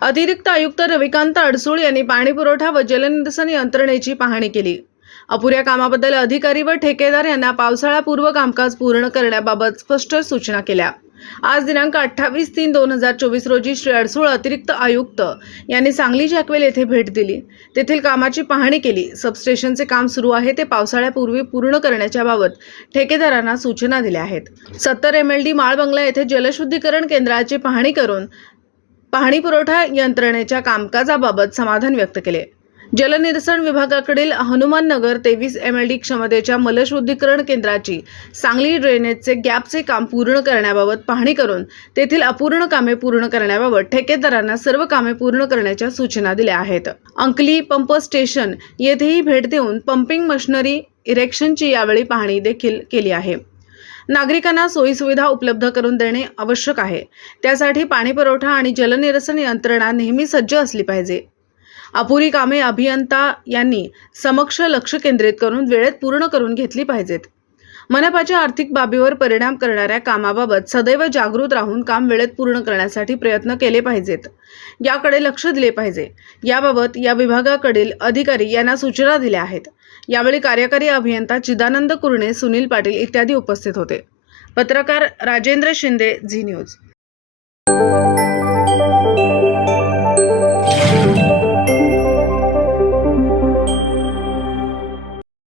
अतिरिक्त आयुक्त रविकांत अडसूळ यांनी पाणीपुरवठा व जलनिर्देशन यंत्रणेची पाहणी केली। अपुऱ्या कामाबद्दल अधिकारी व ठेकेदार यांना पावसाळ्यापूर्व कामकाज पूर्ण करण्याबाबत स्पष्ट सूचना केल्या। आज दिनांक 28/3/2024 रोजी श्री अडसूळ अतिरिक्त आयुक्त यांनी सांगली जॅकवेल येथे भेट दिली। तेथील कामाची पाहणी केली। सबस्टेशनचे काम सुरू आहे ते पावसाळ्यापूर्वी पूर्ण करण्याच्या बाबत ठेकेदारांना सूचना दिल्या आहेत। 70 MLD माळबंगला येथे जलशुद्धीकरण केंद्राची पाहणी करून पाणी पुरवठा यंत्रणेच्या कामकाजाबाबत समाधान व्यक्त केले। जलनिर्देशन विभागाकडील हनुमान नगर 23 MLD क्षमतेच्या मलशुद्धीकरण केंद्राची सांगली ड्रेनेजचे गॅपचे काम पूर्ण करण्याबाबत पाहणी करून तेथील अपूर्ण कामे पूर्ण करण्याबाबत ठेकेदारांना सर्व कामे पूर्ण करण्याच्या सूचना दिल्या आहेत। अंकली पंप स्टेशन येथेही भेट देऊन पंपिंग मशिनरी इरेक्शनची यावेळी पाहणी देखील केली आहे। नागरिकांना सोयीसुविधा उपलब्ध करून देणे आवश्यक आहे। त्यासाठी पाणी पुरवठा आणि जलनिर्देशन यंत्रणा नेहमी सज्ज असली पाहिजे। अपुरी कामे अभियंता यांनी समक्ष लक्ष केंद्रित करून वेळेत पूर्ण करून घेतली पाहिजेत। मनपाच्या आर्थिक बाबीवर परिणाम करणाऱ्या कामाबाबत सदैव जागृत राहून काम वेळेत पूर्ण करण्यासाठी प्रयत्न केले पाहिजेत, याकडे लक्ष दिले पाहिजे। याबाबत या विभागाकडील अधिकारी यांना सूचना दिल्या आहेत। यावेळी कार्यकारी अभियंता चिदानंद कुरणे, सुनील पाटील इत्यादी उपस्थित होते। पत्रकार राजेंद्र शिंदे, झी न्यूज।